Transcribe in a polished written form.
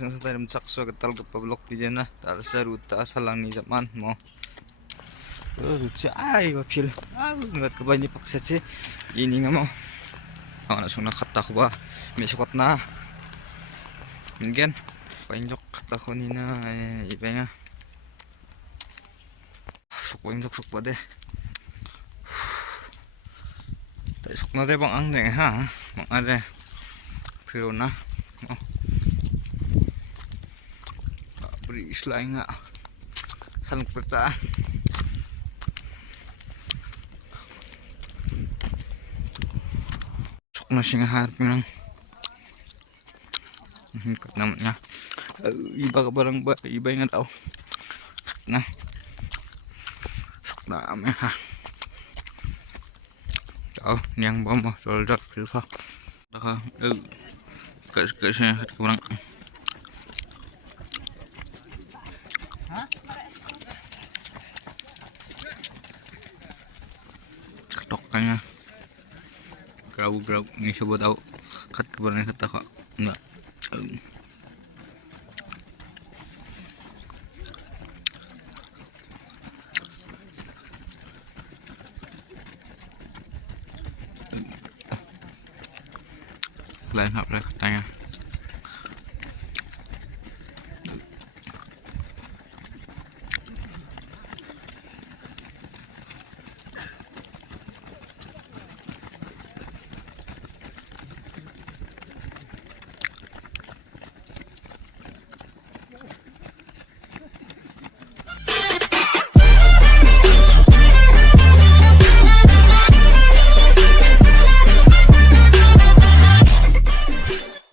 sang sa tayo sakso katal ka pablok video na tal sa ruta salang ni zaman mo ruta ay wapil ngat ka ba ni pakset si ini nga mo ang nasong nakata ko ba may sukot na again painjok kata ko ni na iba nga sok ba de tayo sok na de bang ang de ha mga de pero na beri selain nga kan perta sok na siya nga harap ng hingkat naman niya iba ka barang ba iba nga tao na sok na amin ha tao niyang ba mo soldat pilka naka kasih hat kurang ketok kayaknya grau ini coba tahu kat keberanian kata kok enggak lain hap lah katanya